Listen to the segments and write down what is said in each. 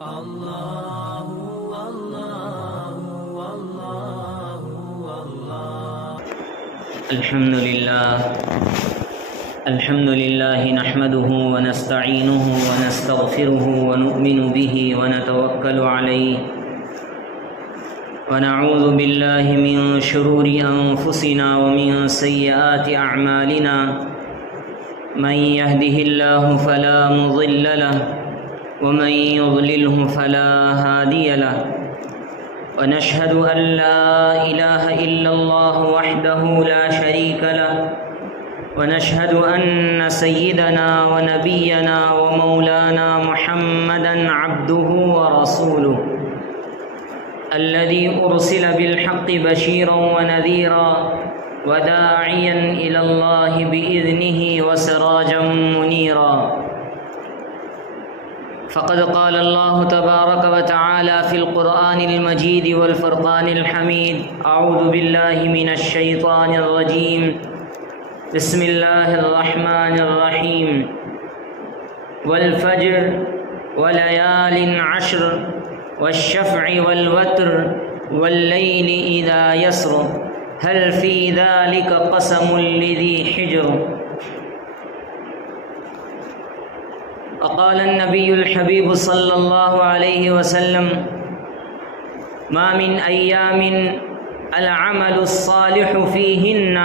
الحمد لله نحمده ونستعينه ونستغفره ونؤمن به ونتوكل عليه ونعوذ بالله من شرور أنفسنا ومن سيئات أعمالنا من يهده الله فلا مضل له ومن يضلله فلا هادي له ونشهد أن لا إله إلا الله وحده لا شريك له ونشهد أن سيدنا ونبينا ومولانا محمدا عبده ورسوله الذي أرسل بالحق بشيرا ونذيرا وداعيا إلى الله بإذنه وسراجا منيرا فقد قال الله تبارك وتعالى في القرآن المجيد والفرقان الحميد أعوذ بالله من الشيطان الرجيم بسم الله الرحمن الرحيم والفجر وليال عشر والشفع والوتر والليل إذا يسر هل في ذلك قسم لذي حجر وقال النبي الحبيب صلى الله عليه وسلم ما من أيام العمل الصالح فيهن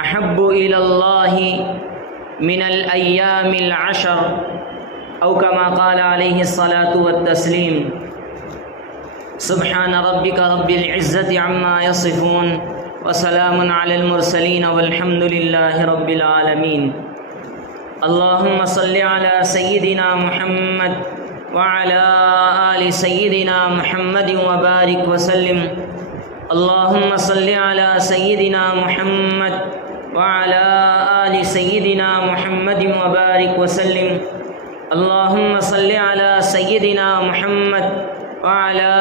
أحب إلى الله من الأيام العشر أو كما قال عليه الصلاة والتسليم سبحان ربك رب العزة عما يصفون وسلام على المرسلين والحمد لله رب العالمين اللهم صل على سيدنا محمد وعلى آل سيدنا محمد وبارك وسلم اللهم صل على سيدنا محمد وعلى آل سيدنا محمد وبارك وسلم اللهم صل على سيدنا محمد وعلى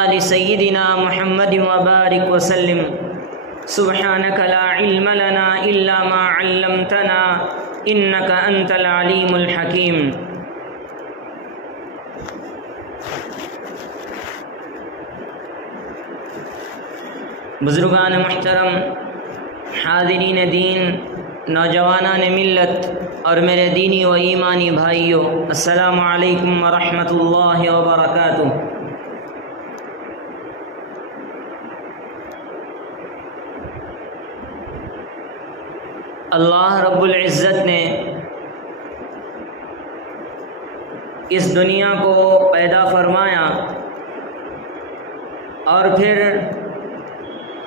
آل سيدنا محمد وبارك وسلم سبحانك لا علم لنا إلا ما علمتنا إنك أنت العليم الحكيم بزرگان محترم، حاضرین دین، نوجوانان ملت اور میرے دینی و ایمانی بھائیوں، السلام علیکم ورحمۃ اللہ وبرکاتہ۔ اللہ رب العزت نے اس دنیا کو پیدا فرمایا اور پھر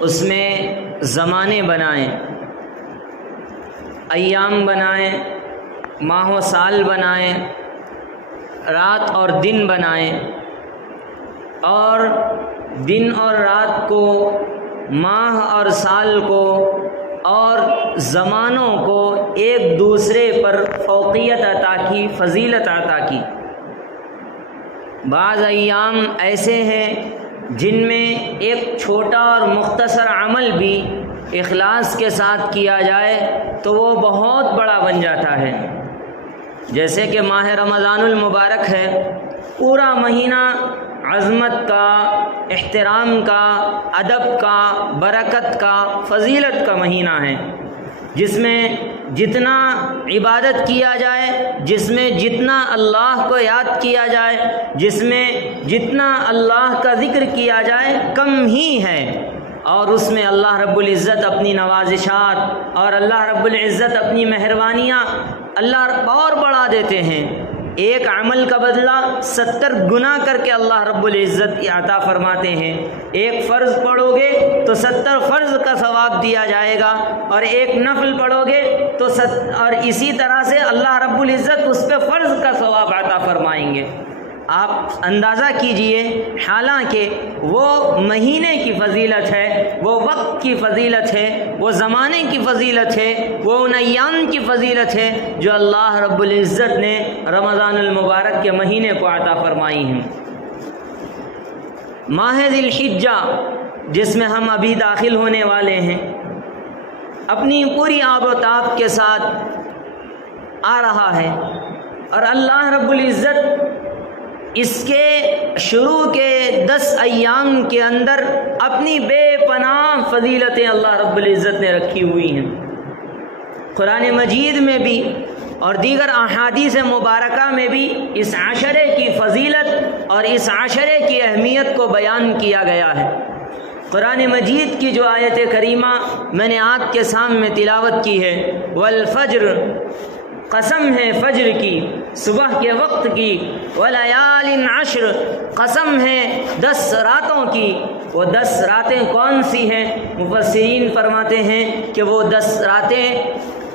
اس میں زمانے بنائے، ایام بنائے، ماہ و سال بنائے، رات اور دن بنائے، اور دن اور رات کو، ماہ اور سال کو اور زمانوں کو ایک دوسرے پر فوقیت عطا کی، فضیلت عطا کی۔ بعض ایام ایسے ہیں جن میں ایک چھوٹا اور مختصر عمل بھی اخلاص کے ساتھ کیا جائے تو وہ بہت بڑا بن جاتا ہے، جیسے کہ ماہ رمضان المبارک ہے۔ پورا مہینہ عظمت کا، احترام کا، ادب کا، برکت کا، فضیلت کا مہینہ ہے، جس میں جتنا عبادت کیا جائے، جس میں جتنا اللہ کو یاد کیا جائے، جس میں جتنا اللہ کا ذکر کیا جائے کم ہی ہے، اور اس میں اللہ رب العزت اپنی نوازشات اور اللہ رب العزت اپنی مہربانیاں اللہ اور بڑھا دیتے ہیں۔ ایک عمل کا بدلہ 70 گنا کر کے اللہ رب العزت عطا فرماتے ہیں۔ ایک فرض پڑھو گے تو 70 فرض کا ثواب دیا جائے گا، اور ایک نفل پڑھو گے تو اور اسی طرح سے اللہ رب العزت اس پہ فرض کا ثواب عطا فرمائیں گے۔ آپ اندازہ کیجئے، حالانکہ وہ مہینے کی فضیلت ہے، وہ وقت کی فضیلت ہے، وہ زمانے کی فضیلت ہے، وہ ان ایام کی فضیلت ہے جو اللہ رب العزت نے رمضان المبارک کے مہینے کو عطا فرمائی ہیں۔ ماہ ذی الحجہ جس میں ہم ابھی داخل ہونے والے ہیں، اپنی پوری آب و تاب کے ساتھ آ رہا ہے، اور اللہ رب العزت اس کے شروع کے 10 ایام کے اندر اپنی بے پناہ فضیلتیں اللہ رب العزت نے رکھی ہوئی ہیں۔ قرآن مجید میں بھی اور دیگر احادیث مبارکہ میں بھی اس عشرے کی فضیلت اور اس عشرے کی اہمیت کو بیان کیا گیا ہے۔ قرآن مجید کی جو آیت کریمہ میں نے آپ کے سامنے تلاوت کی ہے، والفجر، قسم ہے فجر کی، صبح کے وقت کی، ولیال عشر، قسم ہے 10 راتوں کی۔ وہ 10 راتیں کون سی ہیں؟ مفسرین فرماتے ہیں کہ وہ 10 راتیں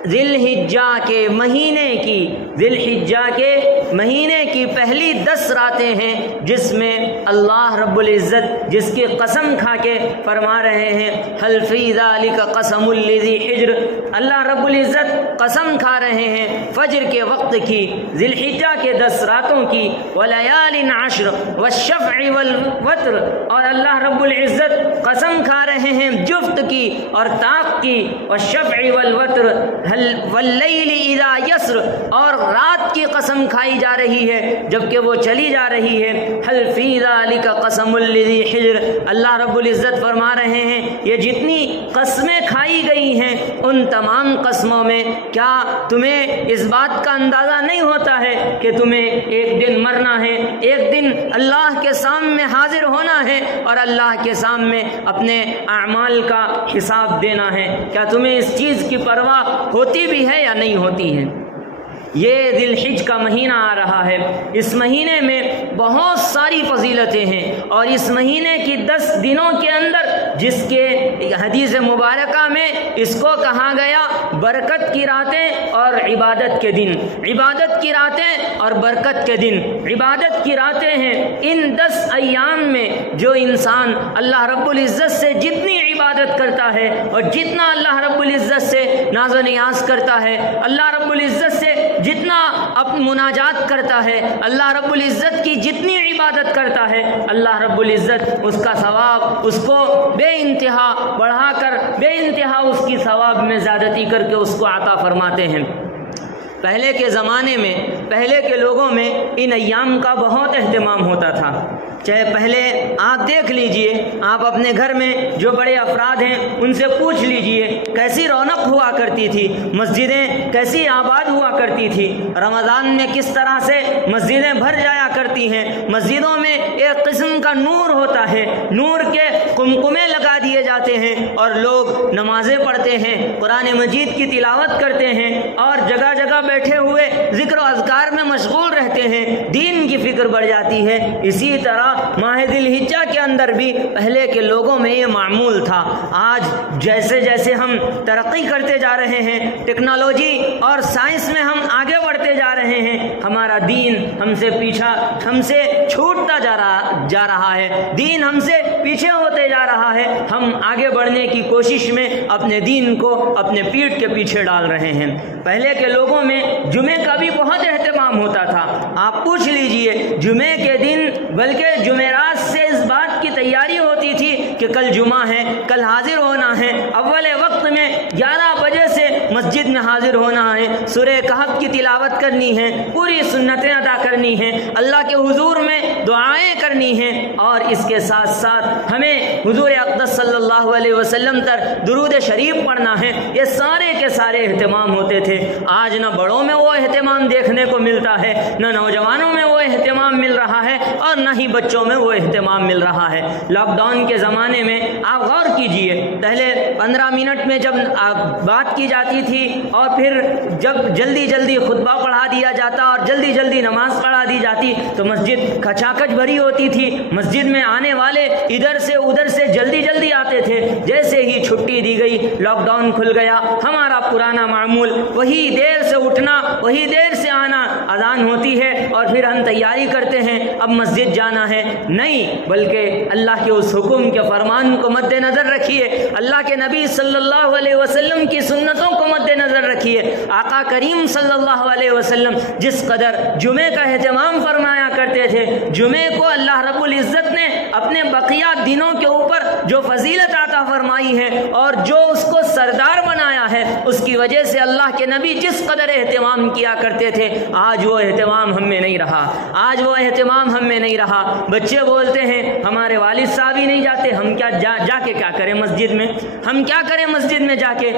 ذی الحجہ کے مہینے کی، ذی الحجہ کے مہینے کی پہلی 10 راتیں ہیں، جس میں اللہ رب العزت جس کی قسم کھا کے فرما رہے ہیں حل فی ذلک قسم لذی حجر، اللہ رب العزت قسم کھا رہے ہیں فجر کے وقت کی، ذی الحجہ کے 10 راتوں کی، ولیال عشر والشفع والوتر، اور اللہ رب العزت قسم کھا رہے ہیں جفت کی اور طاق کی، والشفع والوتر واللیل اذا یسر، اور رات کی قسم کھائی جا رہی ہے جبکہ وہ چلی جا رہی ہے، حل فی ذلک قسم لذی حجر، اللہ رب العزت فرما رہے ہیں یہ جتنی قسمیں کھائی گئی ہیں ان تمام قسموں میں کیا تمہیں اس بات کا اندازہ نہیں ہوتا ہے کہ تمہیں ایک دن مرنا ہے، ایک دن اللہ کے سامنے حاضر ہونا ہے اور اللہ کے سامنے اپنے اعمال کا حساب دینا ہے؟ کیا تمہیں اس چیز کی پرواہ ہوتی بھی ہے یا نہیں ہوتی ہے؟ یہ ذی الحجہ کا مہینہ آ رہا ہے، اس مہینے میں بہت ساری فضیلتیں ہیں، اور اس مہینے کی 10 دنوں کے اندر جس کے حدیث مبارکہ میں اس کو کہا گیا برکت کی راتیں اور عبادت کے دن، عبادت کی راتیں اور برکت کے دن۔ عبادت کی راتیں ہیں ان 10 ایام میں جو انسان اللہ رب العزت سے جتنی عبادت کرتا ہے اور جتنا اللہ رب العزت سے ناز و نیاز کرتا ہے، اللہ رب العزت سے جتنا اپنی مناجات کرتا ہے، اللہ رب العزت کی جتنی عبادت کرتا ہے، اللہ رب العزت اس کا ثواب اس کو بے انتہا بڑھا کر، بے انتہا اس کی ثواب میں زیادتی کر کے اس کو عطا فرماتے ہیں۔ پہلے کے زمانے میں، پہلے کے لوگوں میں ان ایام کا بہت اہتمام ہوتا تھا۔ چاہے پہلے آپ دیکھ لیجئے، آپ اپنے گھر میں جو بڑے افراد ہیں ان سے پوچھ لیجئے کیسی رونق ہوا کرتی تھی، مسجدیں کیسی آباد ہوا کرتی تھی، رمضان میں کس طرح سے مسجدیں بھر جایا کرتی ہیں، مسجدوں میں ایک قسم کا نور ہوتا ہے، نور کے قمقمے لگا دیے جاتے ہیں اور لوگ نمازیں پڑھتے ہیں، قرآن مجید کی تلاوت کرتے ہیں اور جگہ جگہ بیٹھے ہوئے ذکر و اذکار میں مشغول رہتے ہیں، دین کی فکر بڑھ جاتی ہے۔ اسی طرح ماہ ذی الحجہ کے اندر بھی پہلے کے لوگوں میں یہ معمول تھا۔ آج جیسے جیسے ہم ترقی کرتے جا رہے ہیں، ٹیکنالوجی اور سائنس میں ہم آگے بڑھتے جا رہے ہیں، ہمارا دین ہم سے چھوٹتا جا رہا ہے، دین ہم سے پیچھے ہوتے جا رہا ہے۔ ہم آگے بڑھنے کی کوشش میں اپنے دین کو اپنے پیٹھ کے پیچھے ڈال رہے ہیں۔ پہلے کے لوگوں میں جمعے کا بھی بہت اہتمام ہوتا تھا۔ آپ پوچھ لیجئے جمعے کے دن، بلکہ جمعرات سے اس بات کی تیاری ہوتی تھی کہ کل جمعہ ہے، کل حاضر ہونا ہے، اول وقت میں 11 بجے سے مسجد میں حاضر ہونا ہے، سورہ کہف کی تلاوت کرنی ہے، پوری سنتیں ادا کرنی ہیں، اللہ کے حضور میں دعائیں کرنی ہیں، اور اس کے ساتھ ساتھ ہمیں حضور اقدس صلی اللہ علیہ وسلم پر درود شریف پڑھنا ہے۔ یہ سارے کے سارے اہتمام ہوتے تھے۔ آج نہ بڑوں میں وہ اہتمام دیکھنے کو ملتا ہے، نہ نوجوانوں میں وہ اہتمام مل رہا ہے، اور نہ ہی بچوں میں وہ اہتمام مل رہا ہے۔ لاک ڈاؤن کے زمانے میں آپ غور کیجئے، پہلے 15 منٹ میں جب بات کی جاتی تھی اور پھر جب جلدی جلدی خطبہ پڑھا دیا جاتا اور جلدی جلدی نماز پڑھا دی جاتی تو مسجد کھچاکھچ بھری ہوتی تھی، مسجد میں آنے والے ادھر سے ادھر سے جلدی جلدی آتے تھے۔ جیسے ہی چھٹی دی گئی، لاک ڈاؤن کھل گیا، ہمارا پرانا معمول وہی دیر سے اٹھنا، وہی دیر سے آنا، اذان ہوتی ہے اور پھر ہم تیاری کرتے ہیں اب مسجد جانا ہے۔ نہیں، بلکہ اللہ کے اس حکم کے فرمان کو مد نظر رکھیے، اللہ کے نبی صلی اللہ علیہ وسلم کی سنتوں کو مد نظر رکھیے۔ آقا کریم صلی اللہ علیہ وسلم جس قدر جمعے کا اہتمام فرمایا کرتے کرتے تھے۔ جمعے کو اللہ رب العزت نے اپنے بقیہ دنوں کے اوپر جو فضیلت عطا فرمائی ہے اور جو اس کو سردار بنایا ہے، اس کی وجہ سے اللہ کے نبی جس قدر اہتمام کیا کرتے تھے، آج وہ اہتمام ہم میں نہیں رہا، آج وہ اہتمام ہم میں نہیں رہا۔ بچے بولتے ہیں ہمارے والد صاحب ہی نہیں جاتے، ہم کیا جا کے کیا کریں مسجد میں، ہم کیا کریں مسجد میں جا کے۔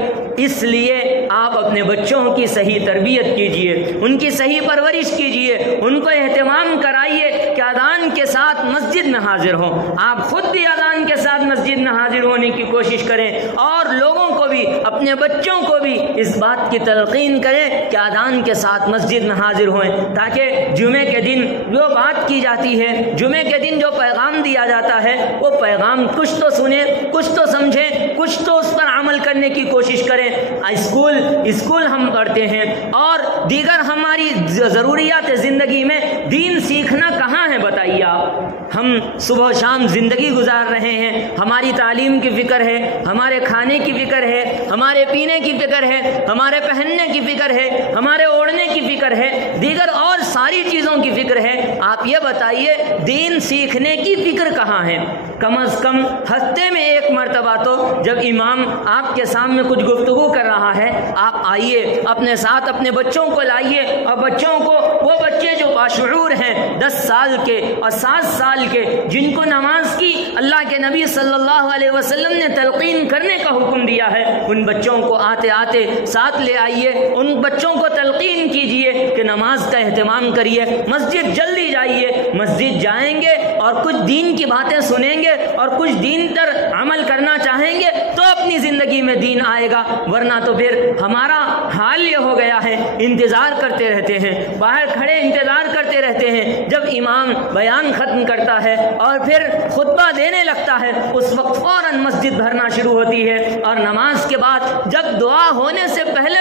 اس لیے آپ اپنے بچوں کی صحیح تربیت کیجئے، ان کی صحیح پرورش کیجئے، ان کو اہتمام کرائیے کہ اذان کے ساتھ مسجد میں حاضر ہوں۔ آپ خود بھی اذان کے ساتھ مسجد میں حاضر ہونے کی کوشش کریں اور لوگوں کو بھی، اپنے بچوں کو بھی اس بات کی تلقین کریں کہ اذان کے ساتھ مسجد میں حاضر ہوئیں، تاکہ جمعے کے دن جو بات کی جاتی ہے، جمعے کے دن جو پیغام دیا جاتا ہے، وہ پیغام کچھ تو سنیں، کچھ تو سمجھیں، کچھ تو اس پر عمل کرنے کی کوشش کریں۔ اسکول ہم پڑھتے ہیں اور دیگر ہماری ضروریات زندگی میں دین سیکھنا کہاں ہے بتائیے آپ؟ ہم صبح و شام زندگی گزار رہے ہیں، ہماری تعلیم کی فکر ہے، ہمارے کھانے کی فکر ہے، ہمارے پینے کی فکر ہے، ہمارے پہننے کی فکر ہے، ہمارے اوڑھنے کی فکر ہے، دیگر اور ساری چیزوں کی فکر ہے۔ آپ یہ بتائیے دین سیکھنے کی فکر کہاں ہے؟ کم از کم ہفتے میں ایک مرتبہ تو جب امام آپ کے سامنے کچھ گفتگو کر رہا ہے، آپ آئیے، اپنے ساتھ اپنے بچوں کو لائیے، اور بچوں کو، وہ بچے جو باشعور ہیں 10 سال کے اور 7 سال کے، جن کو نماز کی اللہ کے نبی صلی اللہ علیہ وسلم نے تلقین کرنے کا حکم دیا ہے، ان بچوں کو آتے آتے ساتھ لے آئیے، ان بچوں کو تلقین کیجئے کہ نماز کا اہتمام کریے، مسجد جلدی جائیے۔ مسجد جائیں گے اور کچھ دین کی باتیں سنیں گے اور کچھ دین پر عمل کرنا چاہیں گے تو اپنی زندگی میں دین آئے گا، ورنہ تو پھر ہمارا حال یہ ہو گیا ہے، انتظار کرتے رہتے ہیں، باہر کھڑے انتظار کرتے رہتے ہیں، جب امام بیان ختم کرتا ہے اور پھر خطبہ دینے لگتا ہے، اس وقت فوراً مسجد بھرنا شروع ہوتی ہے، اور نماز کے بعد جب دعا ہونے سے پہلے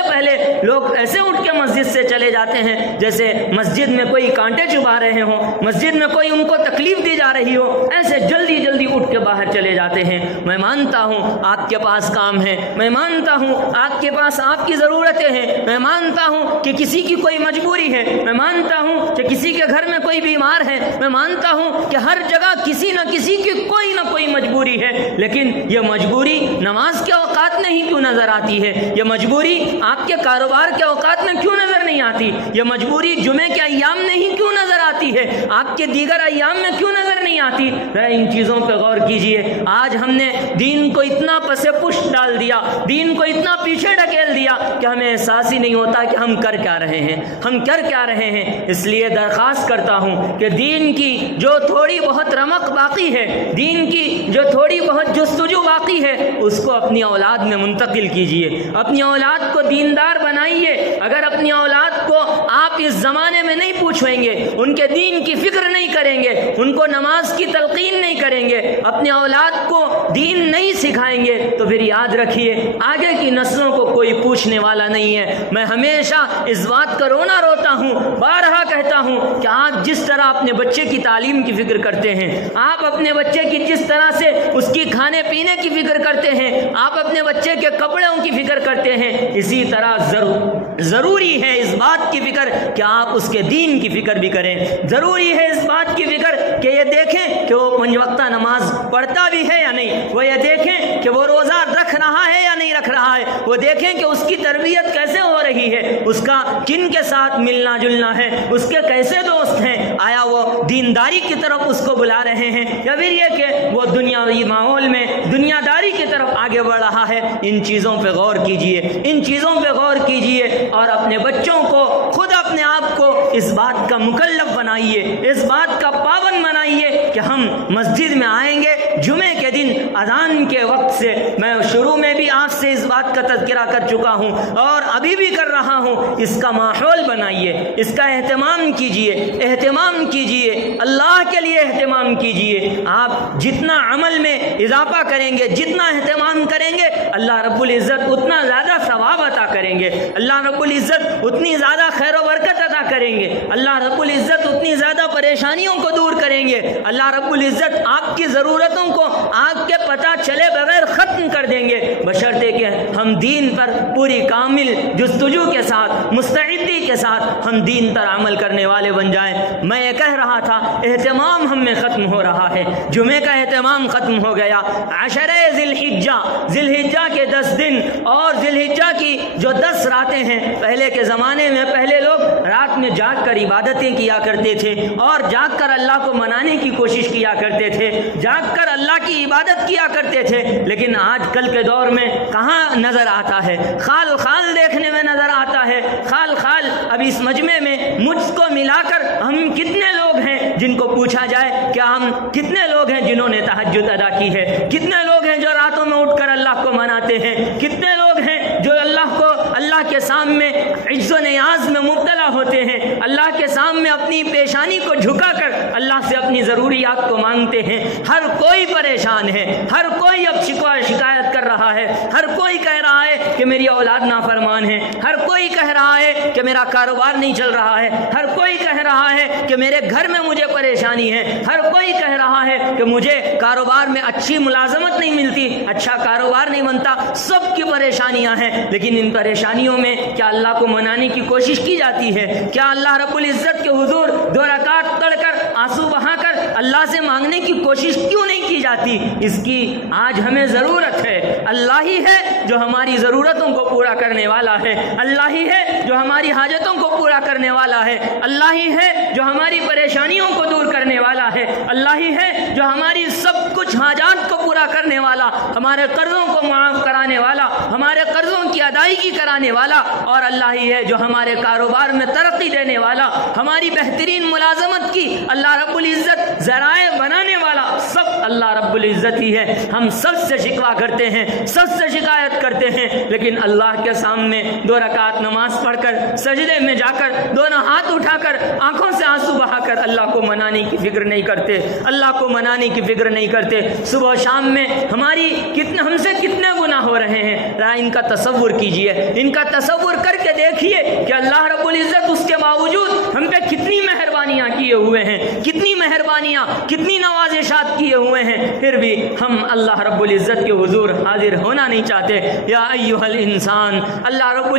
لوگ ایسے اٹھ کے مسجد سے چلے جاتے ہیں جیسے مسجد میں کوئی کانٹے چبھا رہے ہوں، مسجد میں کوئی ان کو تکلیف دی جا رہی ہو، ایسے جلدی جلدی اٹھ کے باہر چلے جاتے ہیں۔ میں مانتا ہوں آپ کے پاس کام ہے، میں مانتا ہوں آپ کے پاس آپ کی ضرورتیں ہیں، میں مانتا ہوں کہ کسی کی کوئی مجبوری ہے، میں مانتا ہوں کہ کسی کے گھر میں کوئی بیمار ہے، میں مانتا ہوں کہ ہر جگہ کسی نہ کسی کی کوئی نہ کوئی مجبوری ہے، لیکن یہ مجبوری نماز کے اوقات میں ہی کیوں نظر آتی ہے؟ یہ مجبوری آپ کے کاروبار کے اوقات میں کیوں نظر نہیں آتی؟ یہ مجبوری جمعے کے ایام میں ہی کیوں نظر آتی ہے؟ آپ کے دیگر ایام میں کیوں نظر نہیں آتی؟ ذرا ان چیزوں پہ غور کیجئے۔ آج ہم نے دین کو اتنا پس پشت ڈال دیا، دین کو اتنا پیچھے ڈھکیل دیا کہ ہمیں احساس ہی نہیں ہوتا کہ ہم کر کیا رہے ہیں، ہم کر کیا رہے ہیں۔ اس لیے درخواست کرتا ہوں کہ دین کی جو تھوڑی بہت رمق باقی ہے، دین کی جو تھوڑی بہت جستجو باقی ہے، اس کو اپنی اولاد میں منتقل کیجئے، اپنی اولاد کو دیندار بنائیے۔ اگر اپنی اولاد کو آپ اس زمانے میں نہیں پوچھیں گے، ان کے دین کی فکر نہیں کریں گے، ان کو نماز کی تلقین نہیں کریں گے، اپنے اولاد کو دین نہیں سکھائیں گے، تو پھر یاد رکھیے آگے کی نسلوں کو کوئی پوچھنے والا نہیں ہے۔ میں ہمیشہ اس بات کا رونا روتا ہوں، بارہا کہتا ہوں کہ آپ جس طرح اپنے بچے کی تعلیم کی فکر کرتے ہیں، آپ اپنے بچے کی جس طرح سے اس کی کھانے پینے کی فکر کرتے ہیں، آپ اپنے بچے کے کپڑوں کی فکر کرتے ہیں، اسی طرح ضروری ہے اس بات کی فکر کہ آپ اس کے دین کی فکر بھی کریں۔ ضروری ہے اس بات کی فکر کہ یہ دیکھیں کہ وہ 5 وقتہ نماز پڑھتا بھی ہے یا نہیں، وہ یہ دیکھیں کہ وہ روزہ رکھ رہا ہے یا نہیں رکھ رہا ہے، وہ دیکھیں کہ اس کی تربیت کیسے ہو رہی ہے، اس کا کن کے ساتھ ملنا جلنا ہے، اس کے کیسے دوست ہیں، آیا وہ دینداری کی طرف اس کو بلا رہے ہیں یا پھر یہ کہ وہ دنیاوی ماحول میں دنیا داری کی طرف آگے بڑھ رہا ہے۔ ان چیزوں پہ غور کیجئے، ان چیزوں پہ غور کیجئے اور اپنے بچوں کو، خود اپنے آپ کو اس بات کا مکلف بنائیے، اس بات کا پابند بنائیے کہ ہم مسجد میں آئیں گے جمعے کے دن اذان کے وقت سے۔ میں شروع میں بھی آپ سے اس بات کا تذکرہ کر چکا ہوں اور ابھی بھی کر رہا ہوں، اس کا ماحول بنائیے، اس کا اہتمام کیجئے، اہتمام کیجئے، اللہ کے لیے اہتمام کیجئے۔ آپ جتنا عمل میں اضافہ کریں گے، جتنا اہتمام کریں گے، اللہ رب العزت اتنا زیادہ ثواب عطا کریں گے، اللہ رب العزت اتنی زیادہ خیر و برکت عطا کریں گے، اللہ رب العزت اتنی زیادہ پریشانیوں کو دور کریں گے، اللہ رب العزت آپ کی ضرورتوں کو آپ کے پتہ چلے بغیر ختم کر دیں گے، بشرطے کہ ہم دین پر پوری کامل جستجو کے ساتھ، مستعدی اسی کے ساتھ ہم دین پر عمل کرنے والے بن جائیں۔ میں یہ کہہ رہا تھا اہتمام ہم میں ختم ہو رہا ہے، جمعے کا اہتمام ختم ہو گیا۔ عشرہ ذی الحجہ کے 10 دن اور ذی الحجہ کی جو 10 راتیں ہیں، پہلے کے زمانے میں پہلے لوگ رات میں جاگ کر عبادتیں کیا کرتے تھے اور جاگ کر اللہ کو منانے کی کوشش کیا کرتے تھے، جاگ کر اللہ کی عبادت کیا کرتے تھے، لیکن آج کل کے دور میں کہاں نظر آتا ہے؟ خال خال دیکھنے میں نظر آتا ہے، خال خال۔ اب اس مجمع میں مجھ کو ملا کر ہم کتنے لوگ ہیں جن کو پوچھا جائے کیا ہم کتنے لوگ ہیں جنہوں نے تہجد ادا کی ہے؟ کتنے لوگ ہیں جو راتوں میں اٹھ کر اللہ کو مناتے ہیں؟ کتنے لوگ ہیں جو اللہ کے سامنے عجز و نیاز میں مبتلا ہوتے ہیں، اللہ کے سامنے اپنی پیشانی کو جھکا کر اللہ سے اپنی ضروریات کو مانگتے ہیں؟ ہر کوئی پریشان ہے، ہر کوئی اب شکایت کر رہا ہے، ہر کوئی کہہ رہا ہے کہ میری اولاد نافرمان ہے، ہر کوئی کہہ رہا ہے کہ میرا کاروبار نہیں چل رہا ہے، ہر کوئی کہہ رہا ہے کہ میرے گھر میں مجھے پریشانی ہے، ہر کوئی کہہ رہا ہے کہ مجھے کاروبار میں اچھی ملازمت نہیں ملتی، اچھا کاروبار نہیں بنتا۔ سب کی پریشانیاں ہیں، لیکن ان پریشانیوں میں کیا اللہ کو منانے کی کوشش کی جاتی ہے؟ کیا اللہ رب العزت کے حضور 2 رکعت پڑھ کر آنسو بہا کر اللہ سے مانگنے کی کوشش کیوں نہیں کی جاتی؟ اس کی آج ہمیں ضرورت ہے۔ اللہ ہی ہے جو ہماری ضرورتوں کو پورا کرنے والا ہے، اللہ ہی ہے جو ہماری حاجتوں کو پورا کرنے والا ہے، اللہ ہی ہے جو ہماری پریشانیوں کو دور کرنے والا ہے، اللہ ہی ہے جو ہماری سب کچھ حاجات کو پورا کرنے والا، ہمارے قرضوں کو معاف کرانے والا، ہمارے قرضوں کی ادائیگی کرانے والا، اور اللہ ہی ہے جو ہمارے کاروبار میں ترقی دینے والا، ہماری بہترین ملازمت کی اللہ رب العزت ذرائع بنانے والا، سب اللہ رب العزت ہی ہے۔ ہم سب سے شکوہ کرتے ہیں، سب سے شکایت کرتے ہیں، لیکن اللہ کے سامنے 2 رکعت نماز پڑھ کر سجدے میں جا کر دونوں ہاتھ اٹھا کر آنکھوں سے آنسو بہا کر اللہ کو منانے کی فکر نہیں کرتے، اللہ کو منانے کی فکر نہیں کرتے۔ صبح و شام میں ہم سے کتنے گناہ ہو رہے ہیں، ذرا ان کا تصور کیجئے، ان کا تصور کر کے دیکھیے کہ اللہ رب العزت اس کے باوجود ہم پہ کتنی مہربانیاں کیے ہوئے ہیں، کتنی مہربانیاں، کتنی نوازشات کیے ہوئے ہیں، پھر بھی ہم اللہ رب العزت کے حضور حاضر ہونا نہیں چاہتے۔ یا ایھا الانسان، اللہ رب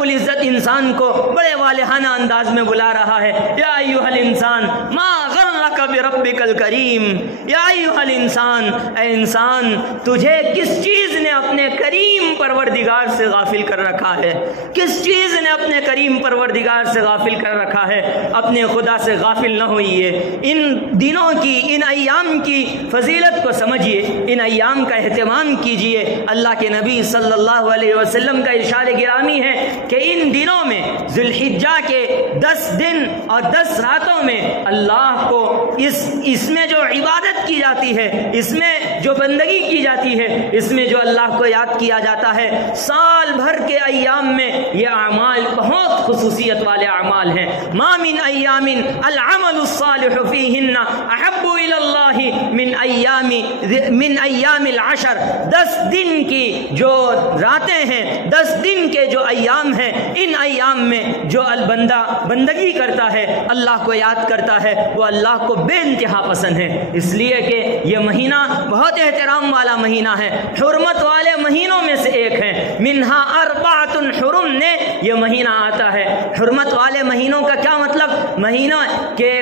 العزت انسان کو بڑے والہانہ انداز میں بلا رہا ہے۔ یا ایھا الانسان ما غرک بربک الکریم، یا ایھا الانسان، اے انسان تجھے کس چیز نے اپنے کریم پروردگار سے غافل کر رکھا ہے؟ کس چیز نے اپنے کریم پروردگار سے غافل کر رکھا ہے؟ اپنے خدا سے غافل نہ ہوئیے، ان دنوں کی، ان ایام کی فضیلت کو سمجھیے، ان ایام کا اہتمام کیجئے۔ اللہ کے نبی صلی اللہ علیہ وسلم کا ارشاد گرامی ہے کہ ان دنوں میں ذی الحجہ کے 10 دن اور 10 راتوں میں اللہ کو اس میں جو عبادت کی جاتی ہے، اس میں جو بندگی کی جاتی ہے، اس میں جو اللہ کو یاد کیا جاتا ہے، سال بھر کے ایام میں یہ اعمال بہت خصوصیت والے اعمال ہیں۔ ما من ایام العمل الصالح فیہن احب الی اللہ من ایام العشر، 10 دن کی جو راتیں ہیں، 10 دن کے جو ایام ہیں، ان ایام میں جو البندہ بندگی کرتا ہے، اللہ کو یاد کرتا ہے، وہ اللہ کو بے انتہا پسند ہے، اس لیے کہ یہ مہینہ بہت احترام والا مہینہ ہے، حرمت والے مہینوں میں سے ایک ہے۔ منہا اربعۃ حرم نے یہ مہینہ آتا ہے۔ حرمت والے مہینوں کا کیا مطلب؟ مہینہ کے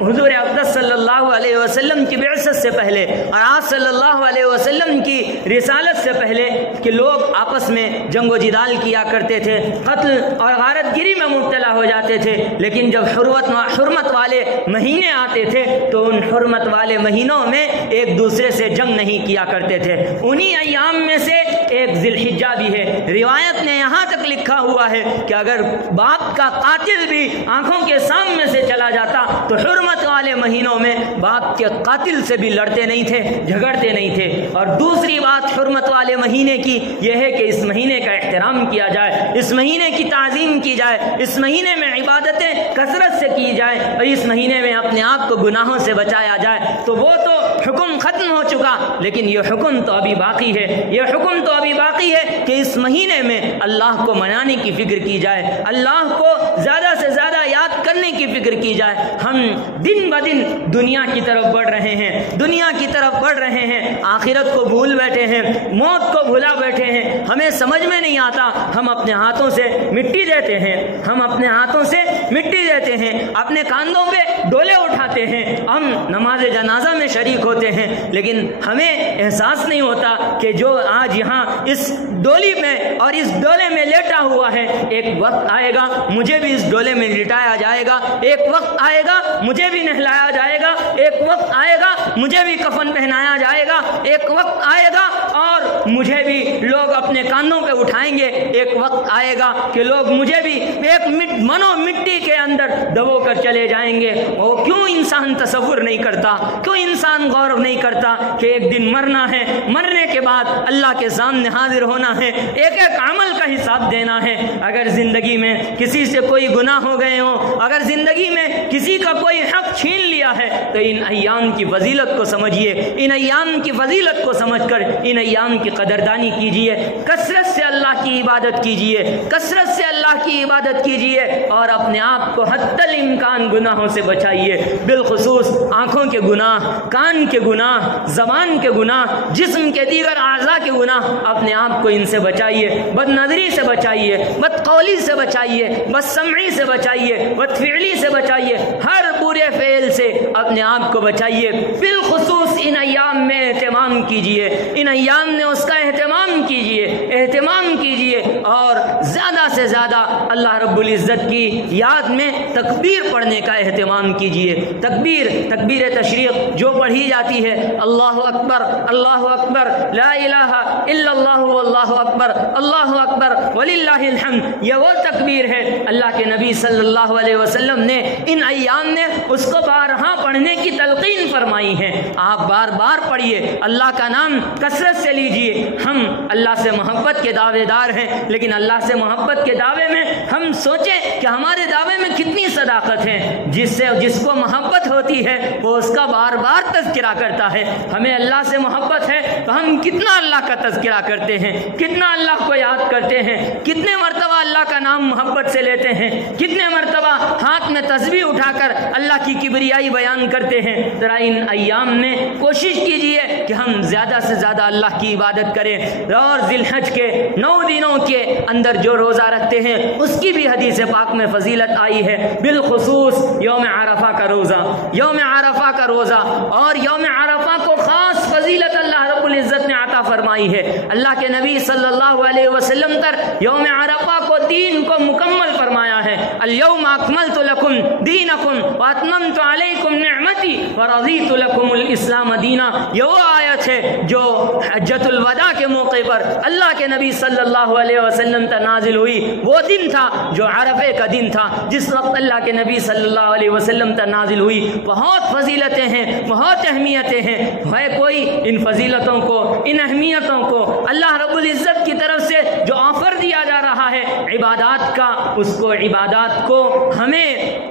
حضور اقدس صلی اللہ علیہ وسلم کی بعثت سے پہلے اور آپ صلی اللہ علیہ وسلم کی رسالت سے پہلے کہ لوگ آپس میں جنگ و جدال کیا کرتے تھے، قتل اور غارت گری میں مبتلا ہو جاتے تھے، لیکن جب حرمت والے مہینے آتے تھے تو ان حرمت والے مہینوں میں ایک دوسرے سے جنگ نہیں کیا کرتے تھے۔ انہی ایام میں سے ایک ذی الحجہ بھی ہے۔ روایت نے یہاں تک لکھا ہوا ہے کہ اگر باپ کا قاتل بھی آنکھوں کے سامنے سے چلا جاتا تو حرمت والے مہینوں میں باپ کے قاتل سے بھی لڑتے نہیں تھے، جھگڑتے نہیں تھے۔ اور دوسری بات حرمت والے مہینے کی یہ ہے کہ اس مہینے کا احترام کیا جائے، اس مہینے کی تعظیم کی جائے، اس مہینے میں عبادتیں کثرت سے کی جائے، اور اس مہینے میں اپنے آپ کو گناہوں سے بچایا جائے۔ تو وہ تو حکم ختم ہو چکا، لیکن یہ حکم تو ابھی باقی ہے، یہ حکم تو ابھی باقی ہے کہ اس مہینے میں اللہ کو منانے کی فکر کی جائے، اللہ کو زیادہ سے زیادہ یاد کرنے کی فکر کی جائے. ہم دن بدن دنیا کی طرف بڑھ رہے ہیں, دنیا کی طرف بڑھ رہے ہیں, آخرت کو بھول بیٹھے ہیں, موت کو بھلا بیٹھے ہیں. ہمیں سمجھ میں نہیں آتا, ہم اپنے ہاتھوں سے مٹی دیتے ہیں, ہم اپنے ہاتھوں سے مٹی دیتے ہیں, اپنے کاندھوں پہ ڈولے اٹھاتے ہیں, ہم نماز جنازہ میں شریک ہوتے ہیں, لیکن ہمیں احساس نہیں ہوتا کہ جو آج یہاں اس ڈولی میں اور اس ڈولے میں لیٹا ہوا ہے, ایک وقت آئے گا مجھے بھی اس ڈولے میں لٹایا جائے گا, ایک وقت آئے گا مجھے بھی نہلایا جائے گا, ایک وقت آئے گا مجھے بھی کفن پہنایا جائے گا, ایک وقت آئے گا اور مجھے بھی لوگ اپنے کاندھوں پہ اٹھائیں گے, ایک وقت آئے گا کہ لوگ مجھے بھی ایک منو مٹی کے اندر دبو کر چلے جائیں گے. اور کیوں انسان تصور نہیں کرتا, کیوں انسان غور نہیں کرتا کہ ایک دن مرنا ہے, مرنے کے بعد اللہ کے سامنے حاضر ہونا ہے, ایک ایک عمل کا حساب دینا ہے. اگر زندگی میں کسی سے کوئی گناہ ہو گئے ہوں, اگر زندگی میں کسی کا کوئی حق چھین لیا ہے, تو ان ایام کی فضیلت کو سمجھیے, ان ایام کی فضیلت کو سمجھ کر ان ایام کی قدردانی کیجیے, کثرت سے اللہ کی عبادت کیجیے, کثرت سے اللہ کی عبادت کیجیے, اور اپنے آپ کو حتی الامکان گناہوں سے بچائیے, بالخصوص آنکھوں کے گناہ, کان کے گناہ, زبان کے گناہ, جسم کے دیگر اعضاء کے گناہ, اپنے آپ کو ان سے بچائیے, بد نظری سے بچائیے, بد قولی سے بچائیے, بد سمعی سے بچائیے, بد فعلی سے بچائیے, ہر برے فعل سے اپنے آپ کو بچائیے. بالخصوص ان ایام میں اہتمام کیجیے, ان ایام میں اس کا اہتمام کیجیے, اہتمام کیجیے, اور زیادہ سے زیادہ اللہ رب العزت کی یاد میں تکبیر پڑھنے کا اہتمام کیجیے. تکبیر تشریق جو پڑھی جاتی ہے, اللہ اکبر, اللہ اکبر, لا الہ الا اللہ واللہ اکبر, اللہ اکبر وللہ الحمد, یہ وہ تکبیر ہے اللہ کے نبی صلی اللہ علیہ وسلم نے ان ایام نے اس کو بارہا پڑھنے کی تلقین فرمائی ہے. آپ بار بار پڑھیے, اللہ کا نام کثرت سے لیجیے. ہم اللہ سے محبت کے دعوے دار ہیں, لیکن اللہ سے محبت کے دعوے میں ہم سوچیں کہ ہمارے دعوے میں کتنی صداقت ہے. جس کو محبت ہوتی ہے وہ اس کا بار بار تذکرہ کرتا ہے. ہمیں اللہ سے محبت ہے تو ہم کتنا اللہ کا تذکرہ کرتے ہیں, کتنا اللہ کو یاد کرتے ہیں, کتنے مرتبہ اللہ کا نام محبت سے لیتے ہیں, کتنے مرتبہ ہاتھ میں تسبیح اٹھا کر اللہ کی کبریائی بیان کرتے ہیں. ذرا ان ایام میں کوشش کیجئے کہ ہم زیادہ سے زیادہ اللہ کی عبادت کریں, اور ذی الحج کے 9 دنوں کے اندر جو روزہ رکھتے ہیں اس کی بھی حدیث پاک میں فضیلت آئی ہے, بالخصوص یوم عرفہ کا روزہ, یوم عرفہ کا روزہ, اور یوم عرفہ کو خاص فضیلت اللہ رب العزت نے عطا فرمائی ہے. اللہ کے نبی صلی اللہ علیہ وسلم پر یوم عرفہ کو دین کو مکمل فرمایا ہے. الیوم اکملت لکم دینکم واتممت علیکم نعمتی ورضیت لکم الاسلام دینا. یہ وہ آیت ہے جو حجۃ الوداع کے موقع پر اللہ کے نبی صلی اللہ علیہ وسلم پر نازل ہوئی. وہ دن تھا جو عرفے کا دن تھا, جس وقت اللہ کے نبی صلی اللہ علیہ وسلم پر نازل ہوئی. بہت فضیلتیں ہیں, بہت اہمیتیں ہیں. ہے کوئی ان فضیلتوں کو, ان اہمیتوں کو اللہ رب العزت کی طرف سے جو آفر دیا جا رہا ہے عبادات کا, اس کو عبادات کو ہمیں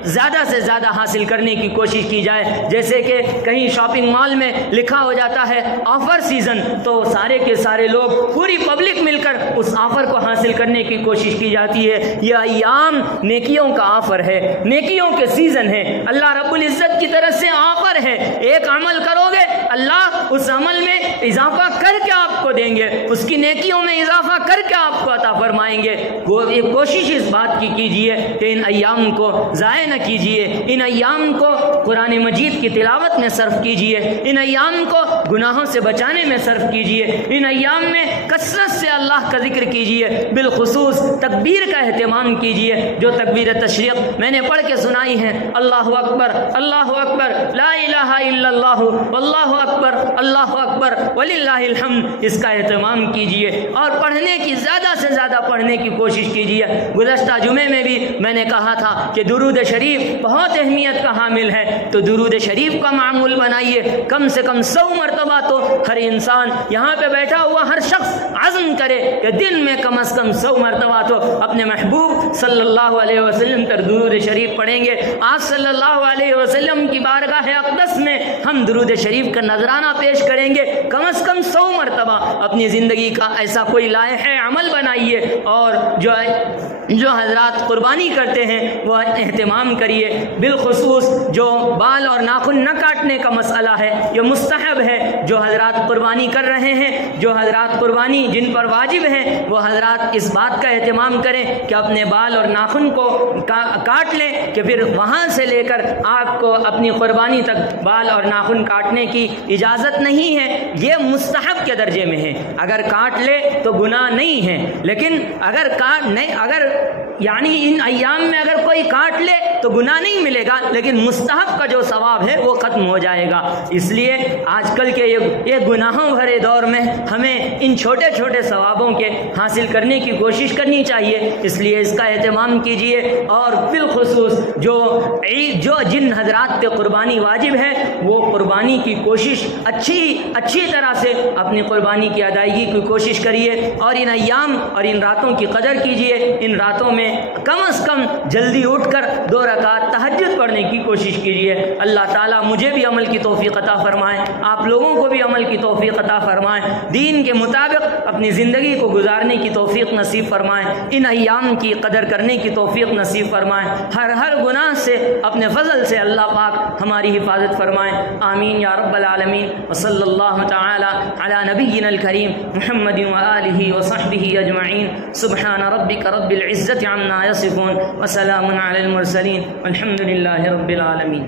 زیادہ سے زیادہ حاصل کرنے کی کوشش کی جائے. جیسے کہ کہیں شاپنگ مال میں لکھا ہو جاتا ہے آفر سیزن, تو سارے کے سارے لوگ, پوری پبلک مل کر اس آفر کو حاصل کرنے کی کوشش کی جاتی ہے. یہ ایام نیکیوں کا آفر ہے, نیکیوں کے سیزن ہے. اللہ رب العزت کی طرف سے آفر ہے, ایک عمل کرو گے اللہ اس عمل میں اضافہ کر کے آپ کو دیں گے, اس کی نیکیوں میں اضافہ کر کے آپ کو عطا فرمائیں گے. کوشش اس بات کی کیجئے کہ ان ایام کو ضائع نہ کیجئے, ان ایام کو قرآن مجید کی تلاوت میں صرف کیجئے, ان ایام کو گناہوں سے بچانے میں صرف کیجئے, ان ایام میں کثرت سے اللہ کا ذکر کیجئے. بالخصوص تکبیر کا اہتمام کیجئے, جو تکبیر تشریق میں نے پڑھ کے سنائی ہے, اللہ اکبر, اللہ اکبر, لا الہ الا اللہ, واللہ اکبر, اللہ اکبر وللہ الحمد, اس کا اہتمام کیجئے اور پڑھنے کی زیادہ سے زیادہ پڑھنے کی کوشش کیجئے. گزشتہ جمعے میں بھی میں نے کہا تھا کہ درود شریف بہت اہمیت کا حامل ہے, تو درود شریف کا معمول بنائیے. کم سے کم 100 مرتبہ تو ہر انسان, یہاں پہ بیٹھا ہوا ہر شخص عزم کرے کہ دن میں کم از کم 100 مرتبہ تو اپنے محبوب صلی اللہ علیہ وسلم پر درود شریف پڑھیں گے. آپ صلی اللہ علیہ وسلم کی بارگاہ اقدس میں ہم درود شریف کا نذرانہ پیش کریں گے کم از کم 100 مرتبہ اپنی زندگی کا ایسا کوئی لائحہ عمل بنائیے، اور جو حضرات قربانی کرتے ہیں وہ اہتمام کریے۔ بالخصوص جو بال اور ناخن نہ کاٹنے کا مسئلہ ہے یہ مستحب ہے، جو حضرات قربانی کر رہے ہیں، جو حضرات قربانی جن پر واجب ہے، وہ حضرات اس بات کا اہتمام کریں کہ اپنے بال اور ناخن کو کاٹ لیں، کہ پھر وہاں سے لے کر آپ کو اپنی قربانی تک بال اور ناخن کاٹنے کی اجازت نہیں ہے، یہ مستحب کے درجے میں ہے۔ اگر کاٹ لے تو گناہ نہیں ہے، لیکن اگر یعنی ان ایام میں اگر کوئی کاٹ لے تو گناہ نہیں ملے گا، لیکن مستحب کا جو ثواب ہے وہ ختم ہو جائے گا۔ اس لیے آج کل کے یہ گناہوں بھرے دور میں ہمیں ان چھوٹے چھوٹے ثوابوں کے حاصل کرنے کی کوشش کرنی چاہیے، اس لیے اس کا اہتمام کیجیے۔ اور بالخصوص جو جن حضرات پہ قربانی واجب ہے وہ قربانی کی کوشش اچھی طرح سے اپنی قربانی کی ادائیگی کی کوشش کریے، اور ان ایام اور ان راتوں کی قدر کیجیے۔ ان راتوں میں کم از کم جلدی اٹھ کر 2 رکعت تہجد پڑھنے کی کوشش کیجیے۔ اللہ تعالیٰ مجھے بھی عمل کی توفیق عطا فرمائے، آپ لوگوں کو بھی عمل کی توفیق عطا فرمائے، دین کے مطابق اپنی زندگی کو گزارنے کی توفیق نصیب فرمائے، ان ایام کی قدر کرنے کی توفیق نصیب فرمائے، ہر گناہ سے اپنے فضل سے اللہ پاک ہماری حفاظت فرمائے، آمین یا رب العالمین۔ وصلی اللہ تعالی علی نبینا الکریم محمد وآلہ وصحبہ اجمعین۔ سبحان ربک رب العزت عما یصفون وسلام علی المرسلین والحمد للہ رب العالمین۔